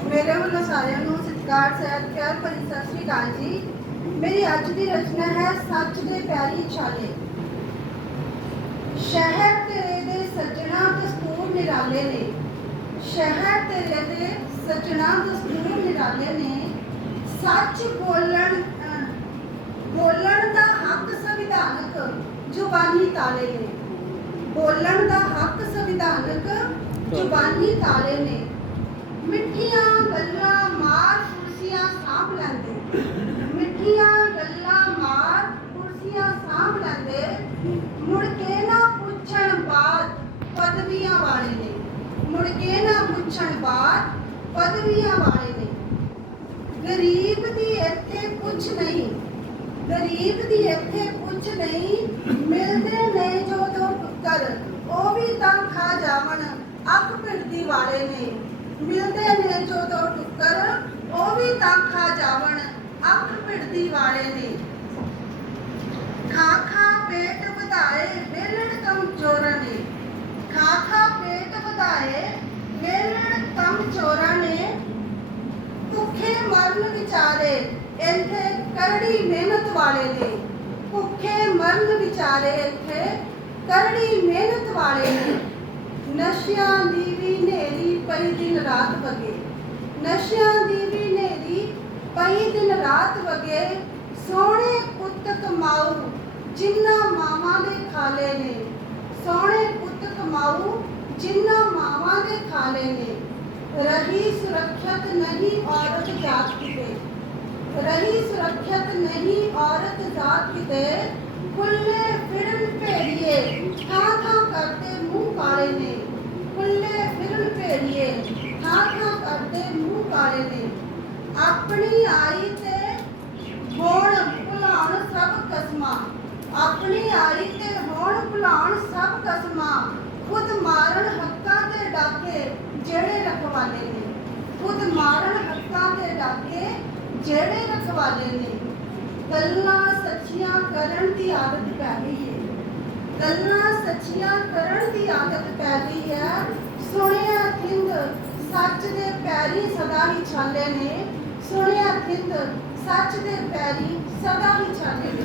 ਮੇਰੇ ਵੱਲੋਂ ਸਾਰਿਆਂ ਨੂੰ ਸਤਿਕਾਰ ਸਹਿਤ ਪਿਆਰ ਭਰੀ ਸਤਿ ਸ੍ਰੀ ਅਕਾਲ ਜੀ। ਮੇਰੀ ਅੱਜ ਦੀ ਰਚਨਾ ਹੈ ਸੱਚ ਦੇ ਪਿਆਰੀ ਛਾਲੇ ਸ਼ਹਿਰ ਤੇਰੇ ਦੇ ਸੱਜਣਾ ਦਸਤੂਰ ਨਿਰਾਲੇ ਨੇ। ਸ਼ਹਿਰ ਤੇਰੇ ਦੇ ਸੱਜਣਾ ਦਸਤੂਰ ਨਿਰਾਲੇ ਨੇ। ਸੱਚ ਬੋਲਣ ਬੋਲਣ ਦਾ ਹੱਕ ਸੰਵਿਧਾਨਕ ਜ਼ੁਬਾਨੀ ਤਾਲੇ ਨੇ। ਬੋਲਣ ਦਾ ਹੱਕ ਸੰਵਿਧਾਨਕ ਜ਼ੁਬਾਨੀ ਤਾਲੇ ਨੇ। ਮਿੱਠੀਆਂ ਗੱਲਾਂ ਮਾਰ ਕੁਰਸੀਆਂ ਸਾਂਭ ਲੈਂਦੇ। ਮਿੱਠੀਆਂ ਗੱਲਾਂ ਮਾਰ ਕੁਰਸੀਆਂ ਸਾਂਭ ਲੈਂਦੇ। ਮੁੜ ਕੇ ਨਾ ਪੁੱਛਣ ਬਾਅਦ ਪਦਵੀਆਂ ਵਾਲੇ ਨੇ। ਮੁੜ ਕੇ ਨਾ ਪੁੱਛਣ ਬਾਅਦ ਪਦਵੀਆਂ ਵਾਲੇ ਨੇ। ਗਰੀਬ ਦੀ ਇੱਥੇ ਕੁਛ ਨਹੀਂ। ਗਰੀਬ ਦੀ ਇੱਥੇ ਕੁਛ ਨਹੀਂ। ਮਿਲਦੇ ਨੇ ਜੋ ਦੋ ਟੁੱਕਰ ਉਹ ਵੀ ਤਾਂ ਖਾ ਜਾਵਣ। ਅੱਖ ਪਿੜਦੀ ਵਾਲੇ ਨੇ। ਮਿਲਦੇ ਨੇ ਜੋ ਦੋ ਟੁੱਕਰ ਉਹ ਵੀ ਤਾਂ ਖਾ ਜਾਵਣ ਅੱਖ ਪਿੜਦੀ ਵਾਲੇ ਨੇ ਖਾ ਖਾ ਪੇਟ ਵਧਾਏ ਵੇਲੜ ਕਮਜ਼ੋਰਾਂ ਨੇ ਖਾ ਖਾ ਪੇਟ ਵਧਾਏ ਵੇਲੜ ਕਮਜ਼ੋਰਾਂ ਨੇ ਭੁੱਖੇ ਮਰਨ ਵਿਚਾਰੇ ਇੱਥੇ ਕਰੜੀ ਮਿਹਨਤ ਵਾਲੇ ਨੇ ਭੁੱਖੇ ਮਰਨ ਵਿਚਾਰੇ ਇੱਥੇ ਕਰੜੀ ਮਿਹਨਤ ਵਾਲੇ ਨੇ ਨਸ਼ਿਆਂ ਦੀ ਵੀ ਨੇਰੀ ਪਈ ਦਿਨ ਰਾਤ ਵਗੇ। ਨਸ਼ਿਆਂ ਦੀ ਵੀ ਨੇਰੀ ਪਈ ਦਿਨ ਰਾਤ ਵਗੇ। ਸੋਹਣੇ ਪੁੱਤ ਕਮਾਊ ਜਿੰਨਾ ਮਾਵਾਂ ਦੇ ਖਾਲੇ ਨੇ। ਸੋਹਣੇ ਪੁੱਤ ਕਮਾਊ ਜਿੰਨਾ ਮਾਵਾਂ ਦੇ ਖਾਲੇ ਨੇ। ਰਹੀ ਸੁਰੱਖਿਅਤ ਨਹੀਂ ਔਰਤ ਜਾਤ ਕਿਤੇ। ਰਹੀ ਸੁਰੱਖਿਅਤ ਨਹੀਂ ਔਰਤ ਜਾਤ ਕਿਤੇ। ਖੁੱਲੇ ਫਿਰਨ ਭੇੜੀਏ ਥਾਂ ਥਾਂ ਕਰਦੇ ਮੂੰਹ ਕਾਲੇ ਨੇ ਖੁੱਲੇ ਫਿਰਨ ਭੇੜੀਏ ਥਾਂ ਥਾਂ ਮੂੰਹ ਕਾਲੇ ਨੇ। ਆਪਣੀ ਆਈ ਤੇ ਹੋਣ ਭੁਲਾਉਣ ਸਭ ਕਸਮਾਂ। ਆਪਣੀ ਆਈ ਤੇ ਹੋਣ ਭੁਲਾਉਣ ਸਭ ਕਸਮਾਂ। ਖੁਦ ਮਾਰਨ ਹੱਕਾਂ ਦੇ ਡਾਕੇ ਜਿਹੜੇ ਰਖਵਾਲੇ ਨੇ। ਖੁਦ ਮਾਰਨ ਹੱਕਾਂ ਦੇ ਡਾਕੇ ਜਿਹੜੇ ਰਖਵਾਲੇ ਨੇ। ਗੱਲਾਂ ਸੱਚੀਆਂ ਕਰਨ ਦੀ ਆਦਤ ਪੈ ਗਈ ਹੈ ਗੱਲਾਂ ਸੱਚੀਆਂ ਕਰਨ ਦੀ ਆਦਤ ਪੈ ਗਈ ਹੈ। ਸੁਣਿਆ ਥਿੰਦ ਸੱਚ ਦੇ ਪੈਰੀ ਸਦਾ ਹੀ ਛਾਲੇ ਨੇ ਸੁਣਿਆ ਥਿੰਦ ਸੱਚ ਦੇ ਪੈਰੀ ਸਦਾ ਹੀ ਛਾਲੇ